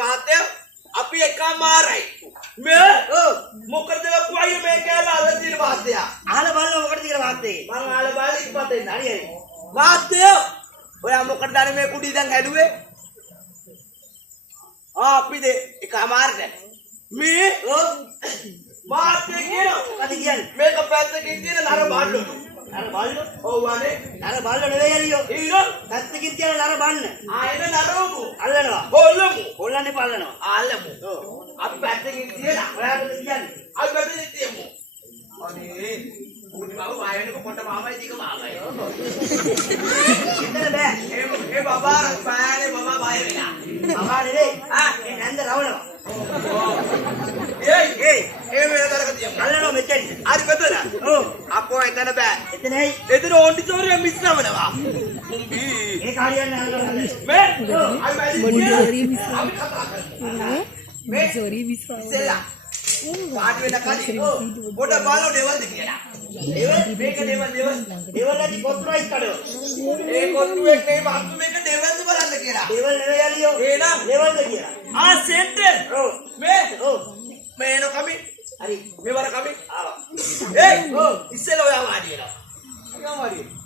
මහත්තයා අපි එකමාරයි. මේ මොකද ලකුවයි මේ කැලේ අලදින මහත්තයා. අහලා බලන්න මොකටද කියලා මහත්තයා. මං අහලා බලලා ඉක්පත් එන්න. හරි හරි. මහත්තයා ඔයා මොකටද අර මේ කුඩි දැන් හැදුවේ? අපි එකමාරද? මේ මහත්තයා කියනවා. මොකද කියන්නේ? මේක පැත්තකින් තියෙන නර බල්ලු. නර බල්ලු? ඔව් වනේ. නර බල්ලු නෙවෙයි අලියෝ. ඊළඟ පැත්තකින් තියෙන නර බන්න. ආයෙත් නරවමු. අල්ලනවා. හොල්ලමු. හොල්ලන්නේ පල්ලනවා. ආලමු. ඔව්. අපි පැත්තකින් තියෙන ඔයාලට කියන්නේ. අපි පැත්තකින් තියමු. අනේ කුඩි බව ආයෙත් කොට මාමයි දිග මාමයි. ඉතන බෑ. ඒ බබා බෑනේ බබා බය වෙලා. බබා නෙවෙයි. ඒ නැන්ද රවනවා. ඒ මේ දරක තියමු. අල්ලනවා මෙතෙන්. හරි මෙතන. ඔව්. අපෝ එතන බෑ. එතනයි. එතන ඕන්ටිටෝරියම් මිස් නවනවා. මුම්බි. ඒ කාරියන්නේ අල්ලනවා. මේ අපි කතා කරමු. මේ sorry විශ්වාස ඉස්සෙල්ලා පාටි වෙන කලින් පොඩ බලෝ දෙවල්ද කියලා. දේවල් මේක දේවල් නැති කොත්තුරයි කඩව. ඒ කොත්තුවෙක් නේ මහත්තු මේක දෙවල්ද බලන්න කියලා. දේවල් නෙවෙයි අලියෝ. එහෙනම් දේවල්ද කියලා. ආ සෙන්ටර්. ඔව්. මේ ඔව්. මේ එන කමි. හරි. මේ වර කමි. ආවා. ඒ ඉස්සෙල්ලා ඔයා වාඩි වෙනවා.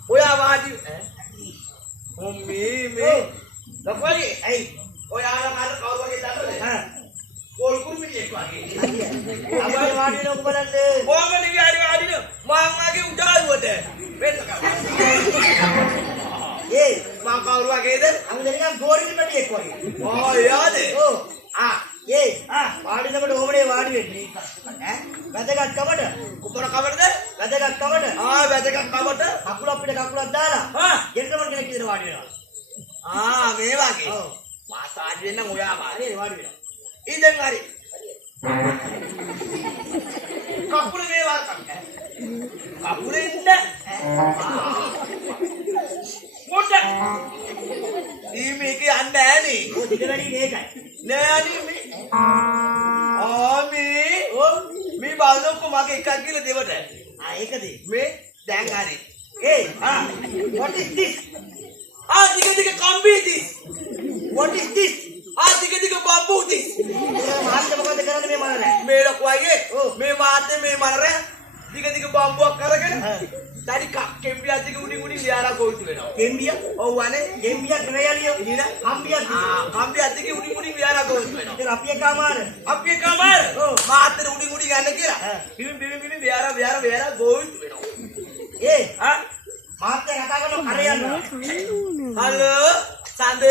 ඔයා වාඩි මේ ලපලි ඇයි? ඔයාලා අර කවුරු වගේ දන්නවද? හා. පොල් කුරුමියෙක් වගේ. අපේ වාඩි වෙනකො බලන්න. කොහමද වාඩින මං වගේ උඩාලුවට වෙන්න කම. ඒ මං කවුරු වගේද? අංග දෙනිකන් ගෝරින් පැටියෙක් වගේ. යාද? ඔව්. වාඩිනකොට ඕමනේ වාඩි වෙන්නේ. ඈ? වැදගත් කමට. කුමන කවරද? වැදගත් කමට. වැදගත් කවට. කකුල අපිට කකුලක් දාලා. ගෙන්ටමන් කෙනෙක් විතර වාඩි වෙනවා. මේ වගේ. ඔව්. මාසාජ් වෙන්න ඔයා වාඩි. හරි වාඩි වෙනවා. ඉඳන් හරි. කකුල මේ වාකම්. කකුල ඉන්න. මොකද? මේක යන්නේ නෑනේ. ඔය දිග වැඩි මේකයි. නෑනේ මේ. මේ බලනකො මගේ එකක් කියලා දෙවට. ඒකද? මේ දැන් හරි. what is this? දිග කම්බි this. What is this? දිග බම්බු this. මහත්ය මොකද කරන්නේ මේ මනරේ? මේ ලොකුවගේ මේ මාතේ මේ මනරේ දිග බම්බුවක් කරගෙන දැඩි කෙම්බියක් දිග උඩින් ලියාලා ගොවිතු වෙනවා. කෙම්බිය? ඔව් අනේ. කෙම්බියක් නෙවෙයි අලියෝ. ඉතින් කම්බියක්. කම්බියක් දිග උඩින් ලියාලා ගොවිතු වෙනවා. ඒක අපි එකමාර. අපි එකමාර. මාතේ උඩින් යන්න කියලා. බිම් ලියාලා ගොවිතු වෙනවා. මාත්‍ය කතා කරන කරේ යනවා. හලෝ සඳ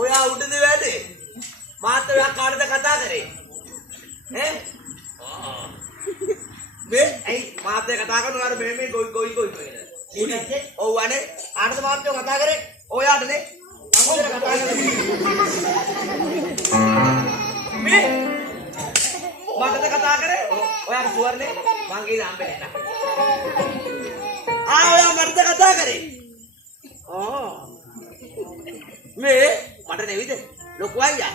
ඔයා උඩද වැඩේ? මාත්‍ය ඔයා කාටද කතා කරේ? මේ ඇයි මාත්‍ය කතා කරනවා අර මේ ගොයි කියන. ඊටසේ ඔව් අනේ ආනන්ද මාත්‍ය කතා කරේ ඔයාටනේ. අමුදර කතා කරේ. මේ මටද කතා කරේ? ඔයාට සුවර්නේ මං ගිහලා හම්බෙන්නේ නැහැ. ඔයා මටද කතා කරේ? මේ මට නෙවිද? ලොකු අයියා.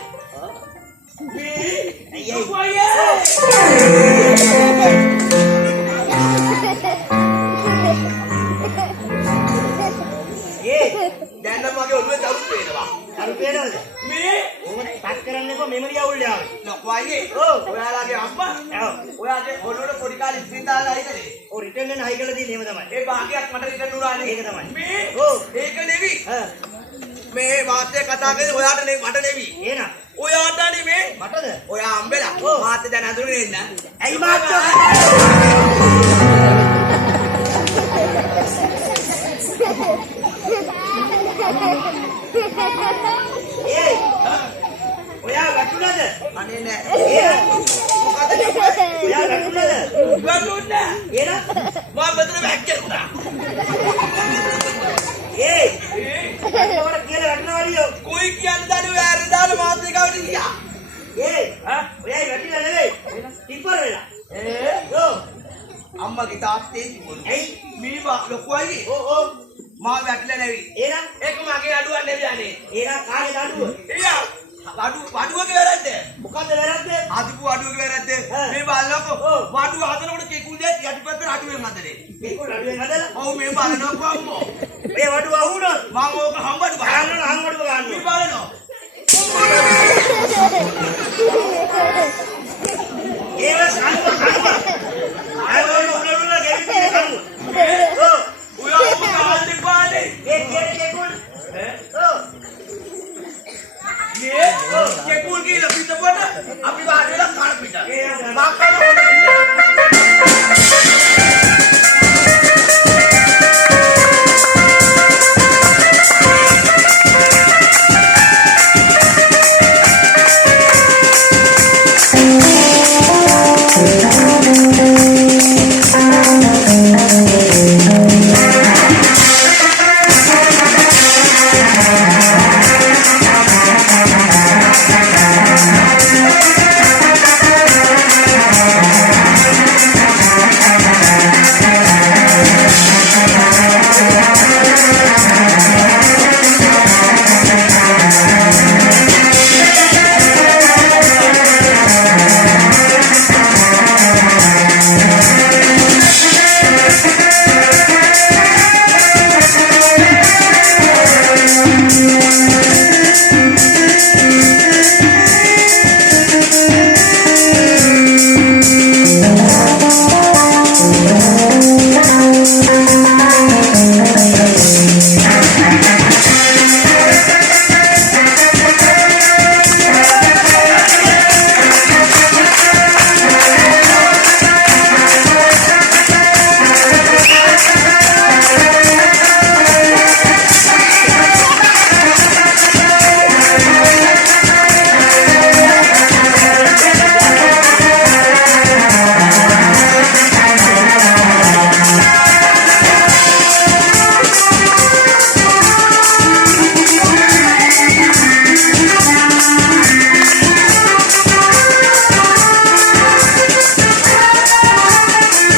මේ ලොකු අයියා. දැන් නම් මගේ ඔළුවේ දරු පේනවා. දරු පේනවද? මේ ඕක ටක් කරන්නකෝ මෙමරි අවුල් යාවේ. ලොකු අයියේ. ඔයාලගේ අම්මා. ඔයාගේ ඔළුවට පොඩි කාලේ ඉස්සින් දාලා හිටනේ. ඔය රිටර්න් එක හයි කරලා තියෙන්නේ එහෙම තමයි. ඒ භාගයක් මට රිටර්න් උනානේ. ඒක තමයි. මේ ඒක නෙවි. මේ වාත්‍ය කතා කරන්නේ ඔයාට නෙවි මට නෙවි. එහෙනම් ඔයාට නෙමෙයි මටද? ඔයා හම්බෙලා. මාත් දැන් අඳුරගෙන ඉන්න. ඇයි මාත්‍ය? ඔයා වැටුණාද? අනේ නෑ. මොකද ඔයා වැටුණාද? වැටුණා. එහෙනම් මම මෙතන වැක්කෙරුණා. ඔයාලා කියලා වැටුණාලියෝ. කොයි කියන්නේ දැන් ඔය ඇරදාල මාත් එක්කවට ගියා. ඔයයි වැටිලා නෙවෙයි. ටිපර් වෙලා. අම්මගේ තාත්තේ තිබුණා. ඇයි මේ ලොකු අයියේ. මම වැටලා නැවි. එහෙනම් ඒක මගේ අඩුවක් නෙවෙයි අනේ. එහෙනම් කාගේ අඩුව? එයා වඩුවගේ වැරද්ද. මොකද්ද වැරද්ද? ආදිපු වඩුවගේ වැරද්ද. මේ බලනකො වඩුව හදනකොට කෙකුල් දෙයක් යටිපැත්තට අඩුවෙන් හදන්නේ. කෙකුල් අඩුවෙන් හදලා? ඔව් මේ බලනකො අම්මෝ. මේ වඩුව අහුණා. මම ඕක හම්බඩු ගහනවා. හම්බඩු ගන්නවා. මේ බලනවා. के कुल की लपीट पोट අපි වාඩි වෙලා කන පිට. මා කන හොඳ